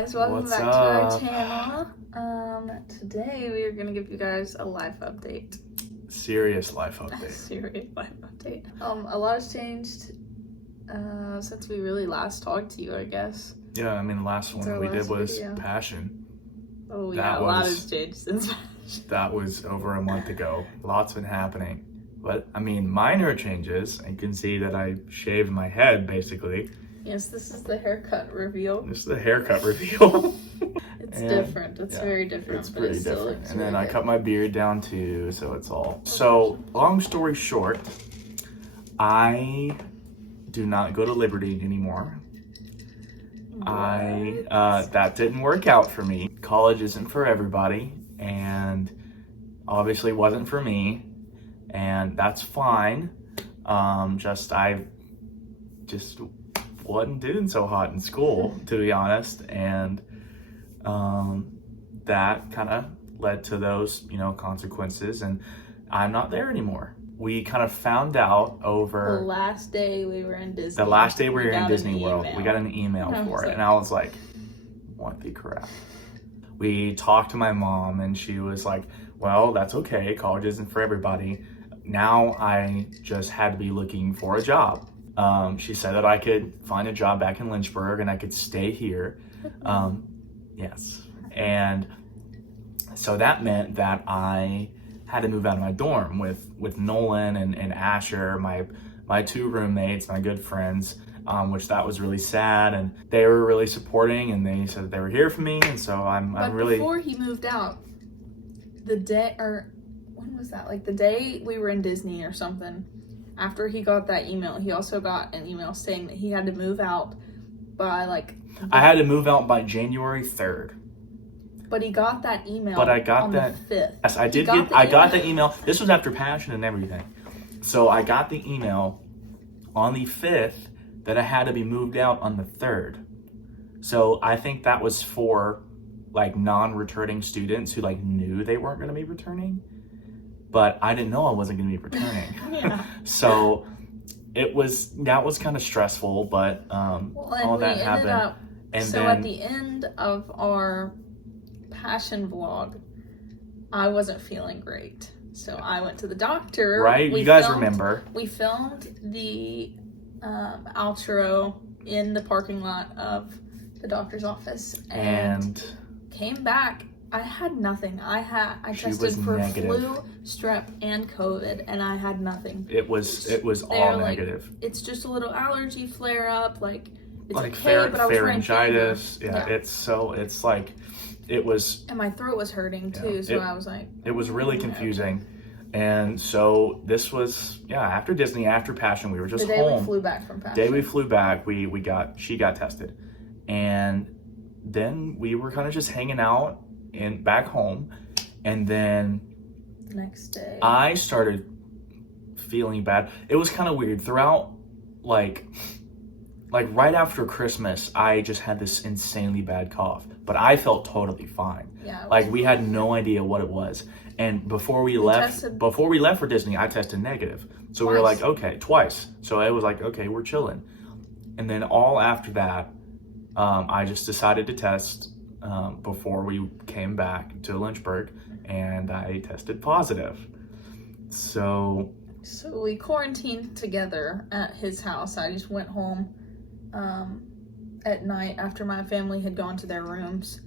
guys, welcome What's back to up? our channel. Today we are going to give you guys a life update. Serious life A update. serious life update. A lot has changed since we really last talked to you, I guess. Yeah, I mean, the last one our we did last was video. Passion. Oh yeah, That a lot was- has changed since. That was over a month ago. Lots been happening. But, I mean, minor changes. You can see that I shaved my head, basically. Yes, this is the haircut reveal. This is the haircut reveal. It's And, different. It's yeah, very different. It's but pretty it still different. looks And then really I good. cut my beard down, too, so it's all... So, long story short, I do not go to Liberty anymore. That didn't work out for me. College isn't for everybody, and obviously wasn't for me, and that's fine. I just wasn't doing so hot in school, to be honest, and that kind of led to those, consequences, and I'm not there anymore. We kind of found out over The last day we were in Disney. the last day we were in got Disney an World. email. We got an email I was for it, like- and I was like, what the crap? We talked to my mom, and she was like, well, that's okay. College isn't for everybody. Now I just had to be looking for a job. She said that I could find a job back in Lynchburg and I could stay here. Yes. And so that meant that I had to move out of my dorm with Nolan and Asher, my two roommates, my good friends, which that was really sad. And they were really supporting, and they said that they were here for me. And so I'm really... Before he moved out, when was that? Like the day we were in Disney or something. After he got that email, he also got an email saying that he had to move out by I had to move out by January 3rd. But he got that email But I got on that- the 5th. Yes, I did got I got the email. This was after Passion and everything. So I got the email on the 5th that I had to be moved out on the 3rd. So I think that was for non-returning students who knew they weren't going to be returning. But I didn't know I wasn't going to be returning. Yeah. So that was kind of stressful, but all that happened. At the end of our Passion vlog, I wasn't feeling great. So I went to the doctor. Right? You guys remember. We filmed the outro in the parking lot of the doctor's office and came back. I had nothing. I tested for negative. flu, strep, and COVID, and I had nothing. It was all negative. It's just a little allergy flare up. It's okay, pharyngitis. but I was wearing fever. It was. And my throat was hurting too, so I was like. It was really confusing. And so this was, after Disney, after Passion, we were just home. The day home. we flew back from Passion. The day we flew back, she got tested. And then we were kind of just hanging out back home. And then the next day, I started feeling bad. It was kind of weird. Throughout, right after Christmas, I just had this insanely bad cough. But I felt totally fine. Yeah. We had no idea what it was. And before we left for Disney, I tested negative. So Twice. we were like, okay, twice. So I was like, okay, we're chilling. And then all after that, I just decided to test before we came back to Lynchburg, and I tested positive. So we quarantined together at his house. I just went home at night after my family had gone to their rooms.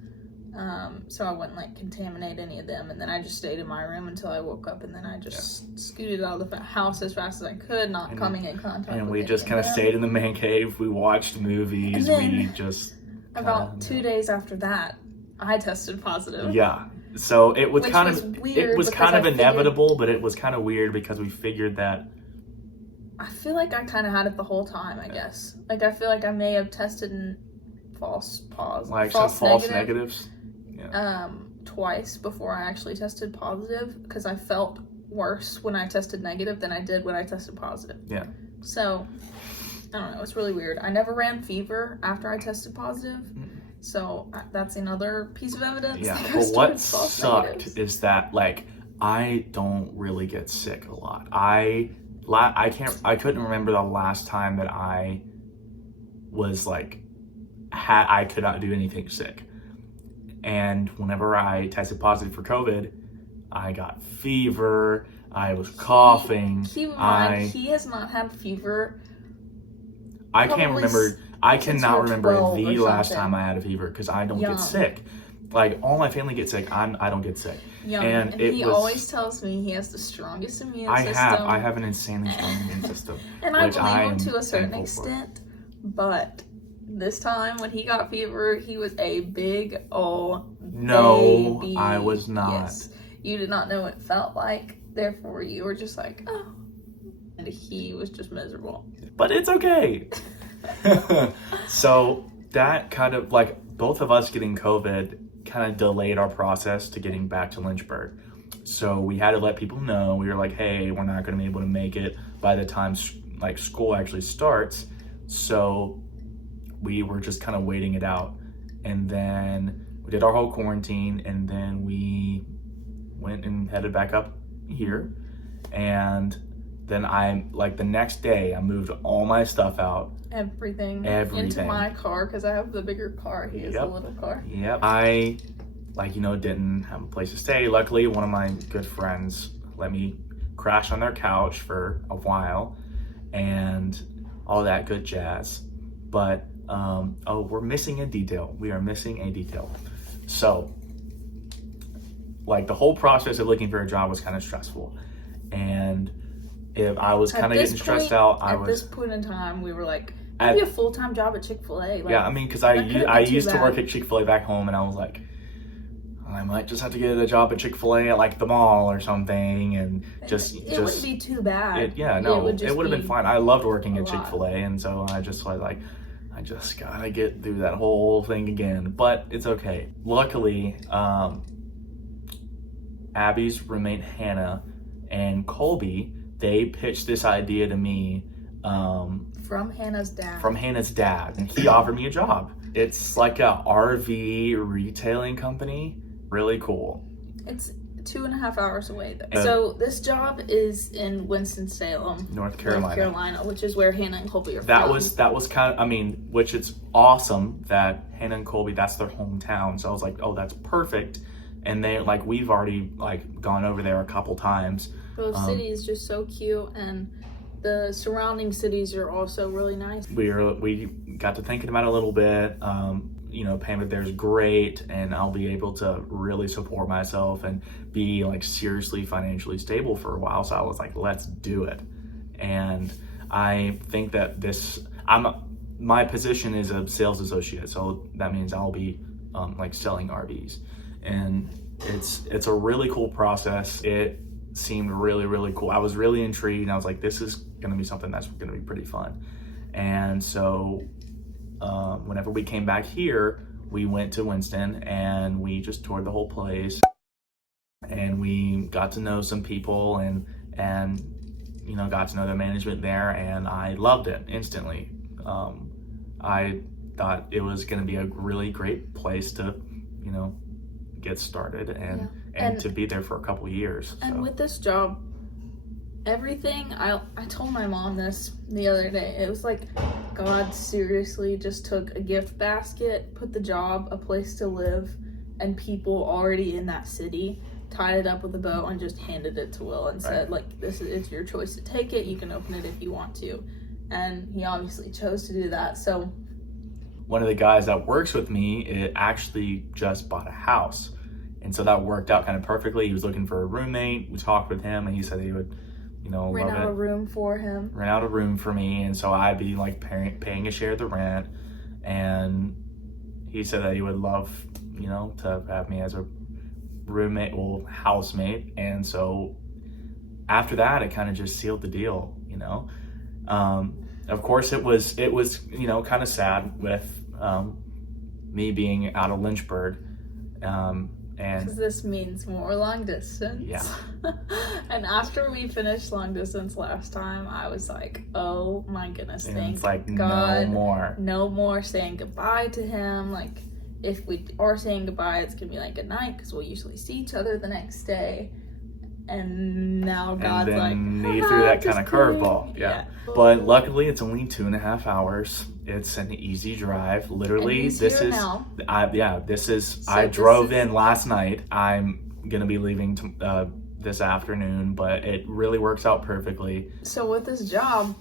So I wouldn't contaminate any of them, and then I just stayed in my room until I woke up, and then I just scooted out of the house as fast as I could, not coming in contact and with we just kind of stayed in the man cave. We watched movies. And then, we just about 2 days after that, I tested positive. Yeah. So it was Which kind was of weird it was because kind of I figured- inevitable, but it was kind of weird because we figured that. I feel like I kind of had it the whole time, I guess. I feel like I may have tested in false negatives. Yeah. Twice before I actually tested positive, because I felt worse when I tested negative than I did when I tested positive. Yeah. So, I don't know, it's really weird. I never ran fever after I tested positive, so that's another piece of evidence. Yeah, that but goes what towards false sucked negatives. is that I don't really get sick a lot. I couldn't remember the last time that I was I could not do anything sick. And whenever I tested positive for COVID, I got fever, I was coughing. Keep in mind, he has not had fever. I can't remember, I cannot remember the last something. time I had a fever because I don't Young. get sick. Like, all my family gets sick, I don't get sick. Young. And he always tells me he has the strongest immune system. I have an insanely strong immune system. And I believe him to a certain extent, but this time when he got fever, he was a big old baby. I was not. Yes. You did not know what it felt like, therefore you were just like, oh. And he was just miserable. But it's okay. So that kind of, like, both of us getting COVID kind of delayed our process to getting back to Lynchburg. So we had to let people know. We were like, hey, we're not going to be able to make it by the time like school actually starts. So we were just kind of waiting it out. And then we did our whole quarantine, and then we went and headed back up here. And then the next day I moved all my stuff out. Everything into my car, because I have the bigger car. He has a little car. Yep. I, didn't have a place to stay. Luckily, one of my good friends let me crash on their couch for a while and all that good jazz. But, we're missing a detail. We are missing a detail. So, the whole process of looking for a job was kind of stressful. And if I was kind of getting stressed out, At this point in time, we were like, maybe a full-time job at Chick-fil-A. Because I used to work at Chick-fil-A back home, and I was like, I might just have to get a job at Chick-fil-A at the mall or something, and it wouldn't be too bad. It would have been fine. I loved working at Chick-fil-A, and so I just I just gotta get through that whole thing again. But it's okay. Luckily, Abby's roommate Hannah and Colby, they pitched this idea to me. From Hannah's dad. And he offered me a job. It's like a RV retailing company. Really cool. It's 2.5 hours away though. So this job is in Winston-Salem, North Carolina, which is where Hannah and Colby are that from. was kind of, which it's awesome that Hannah and Colby, that's their hometown. So I was like, oh, that's perfect. And they we've already gone over there a couple times. Both cities just so cute, and the surrounding cities are also really nice. We got to thinking about it a little bit. Payment there's great, and I'll be able to really support myself and be seriously financially stable for a while. So I was like, let's do it. And I think that my position is a sales associate, so that means I'll be selling RVs, and it's a really cool process. It seemed really, really cool. I was really intrigued, and I was like, this is going to be something that's going to be pretty fun. And so whenever we came back here, we went to Winston and we just toured the whole place, and we got to know some people and got to know the management there, and I loved it instantly. I thought it was going to be a really great place to get started and to be there for a couple years. And with this job, everything, I told my mom this the other day. It was like God seriously just took a gift basket, put the job, a place to live, and people already in that city, tied it up with a bow and just handed it to Will and said, it's your choice to take it. You can open it if you want to. And he obviously chose to do that. So one of the guys that works with me, it actually just bought a house. And so that worked out kind of perfectly. He was looking for a roommate. We talked with him, and he said he would, rent out a room for him. Rent out a room for me. And so I'd be paying a share of the rent. And he said that he would love, to have me as a roommate, housemate. And so after that, it kind of just sealed the deal, Of course, it was kind of sad with me being out of Lynchburg. Because this means more long distance. Yeah. And after we finished long distance last time, I was like, oh my goodness, thank God. No more saying goodbye to him. If we are saying goodbye, it's going to be good night, because we'll usually see each other the next day. and now And God's then like, he threw that just kind of kidding. curveball. Yeah. But luckily, it's only 2.5 hours. It's an easy drive. Literally, And he's this here is, now. I drove in last night. I'm going to be leaving this afternoon, but it really works out perfectly. So with this job,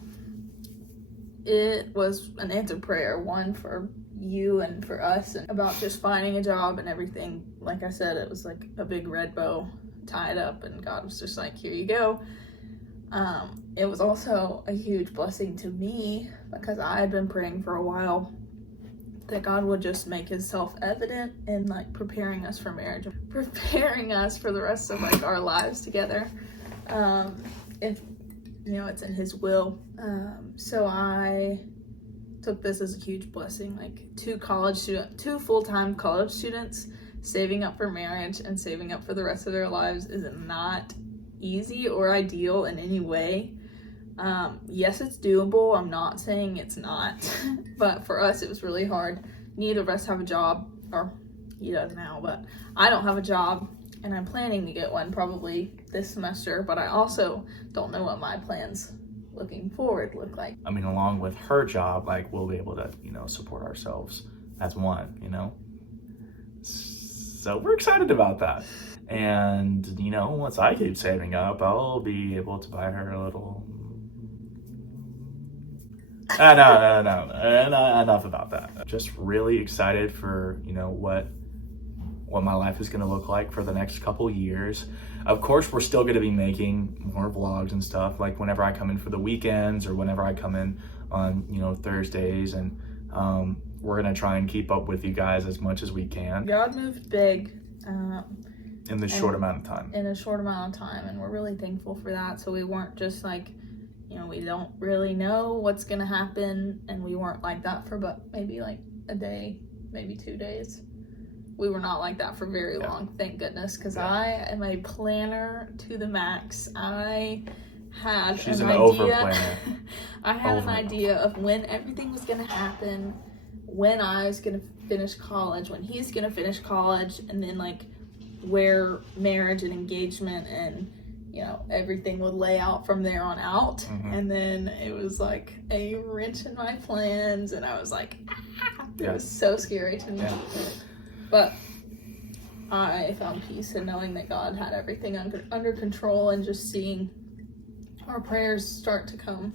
it was an answered prayer, one for you and for us, and about just finding a job and everything. Like I said, it was like a big red bow tied up, and God was just like, here you go. It was also a huge blessing to me because I had been praying for a while that God would just make himself evident in like preparing us for marriage, preparing us for the rest of like our lives together. If it's in his will. So I took this as a huge blessing. Like two full-time college students saving up for marriage and saving up for the rest of their lives is not easy or ideal in any way. Yes, it's doable. I'm not saying it's not, but for us, it was really hard. Neither of us have a job, or he does now, but I don't have a job, and I'm planning to get one probably this semester, but I also don't know what my plans looking forward look like. I mean, along with her job, like we'll be able to, support ourselves as one, So we're excited about that. And, once I keep saving up, I'll be able to buy her a little... No. Enough about that. Just really excited for, what my life is going to look like for the next couple years. Of course, we're still going to be making more vlogs and stuff, like whenever I come in for the weekends or whenever I come in on, Thursdays. And we're going to try and keep up with you guys as much as we can. God moved big. In this short amount of time. In a short amount of time, and we're really thankful for that. So we weren't just like, we don't really know what's gonna happen, and we weren't like that for but maybe like a day, maybe 2 days. We were not like that for very long, thank goodness, because I am a planner to the max. She's an over-planner. I had an idea of when everything was gonna happen, when I was gonna finish college, when he's gonna finish college, and then like where marriage and engagement and everything would lay out from there on out. Mm-hmm. And then it was like a wrench in my plans, and I was like, it was so scary to me. But I found peace in knowing that God had everything under control, and just seeing our prayers start to come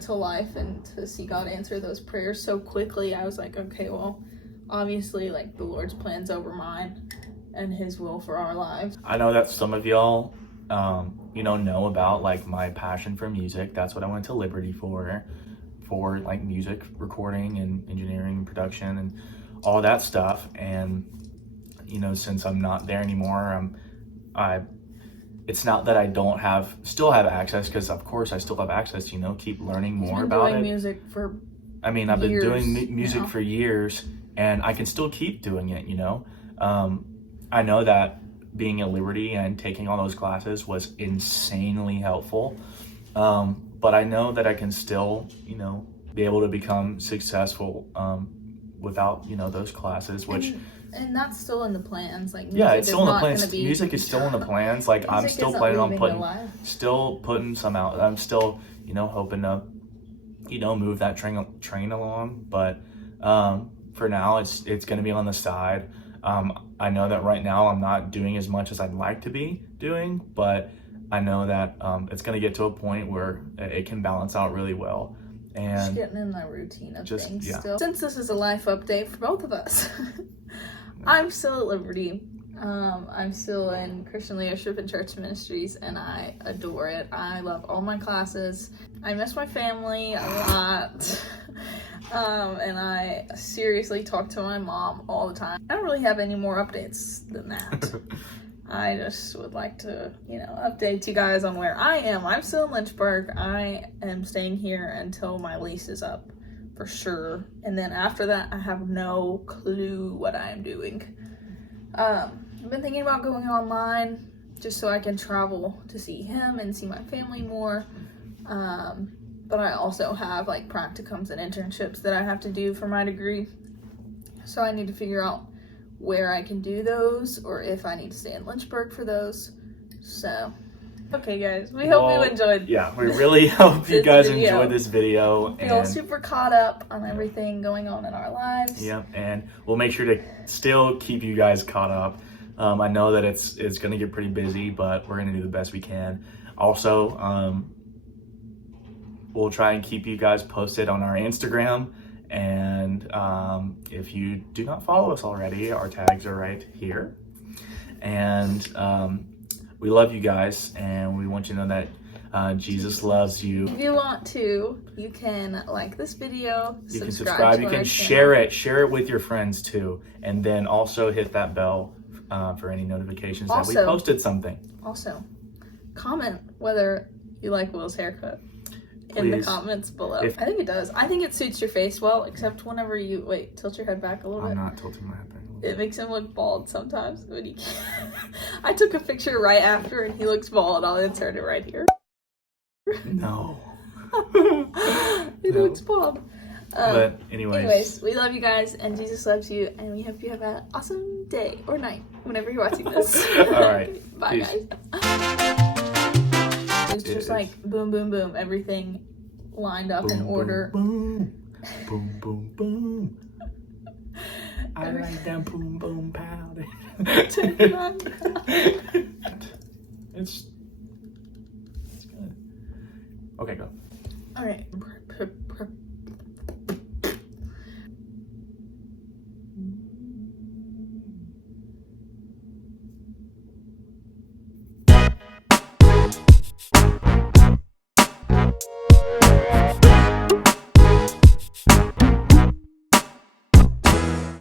to life, and to see God answer those prayers so quickly. I was like, okay, well, obviously like the Lord's plans over mine and his will for our lives. I know that some of y'all know about like my passion for music. That's what I went to Liberty for like music recording and engineering and production and all that stuff. And since I'm not there anymore, it's not that I still have access, because of course I still have access to keep learning more about it. Music for I've been doing music for years, and I can still keep doing it. I know that being at Liberty and taking all those classes was insanely helpful. But I know that I can still, be able to become successful without, those classes, which... And that's still in the plans. Like, it's still in the plans. Music is still in the plans. Like, I'm still planning on putting some out. I'm still, hoping to, move that train along. But for now, it's going to be on the side. I know that right now I'm not doing as much as I'd like to be doing, but I know that it's going to get to a point where it can balance out really well. And just getting in the routine of things still. Since this is a life update for both of us, I'm still at Liberty. I'm still in Christian Leadership and Church Ministries, and I adore it. I love all my classes. I miss my family a lot. And I seriously talk to my mom all the time. I don't really have any more updates than that. I just would like to, update you guys on where I am. I'm still in Lynchburg. I am staying here until my lease is up, for sure. And then after that, I have no clue what I am doing. I've been thinking about going online just so I can travel to see him and see my family more. But I also have like practicums and internships that I have to do for my degree. So I need to figure out where I can do those, or if I need to stay in Lynchburg for those. So, okay, guys, we hope you enjoyed. Yeah, we really hope you guys enjoyed this video. We feel super caught up on everything going on in our lives. Yep, and we'll make sure to still keep you guys caught up. I know that it's going to get pretty busy, but we're going to do the best we can. Also, we'll try and keep you guys posted on our Instagram. And if you do not follow us already, our tags are right here. And we love you guys, and we want you to know that Jesus loves you. If you want to, you can like this video, you can subscribe, you can share it with your friends too, and then also hit that bell for any notifications that we posted something. Also, comment whether you like Will's haircut. In the comments below. I think it does. I think it suits your face well, except whenever you tilt your head back a little bit. I'm not tilting my head back a little bit. It makes him look bald sometimes when he can't. I took a picture right after and he looks bald. I'll insert it right here. No. He looks bald. But anyways, we love you guys, and Jesus loves you, and we hope you have an awesome day or night whenever you're watching this. All right. Bye, Peace. guys. It's just like boom, boom, boom, everything lined up in order. Boom, boom, boom, boom. I like that boom, boom, powder.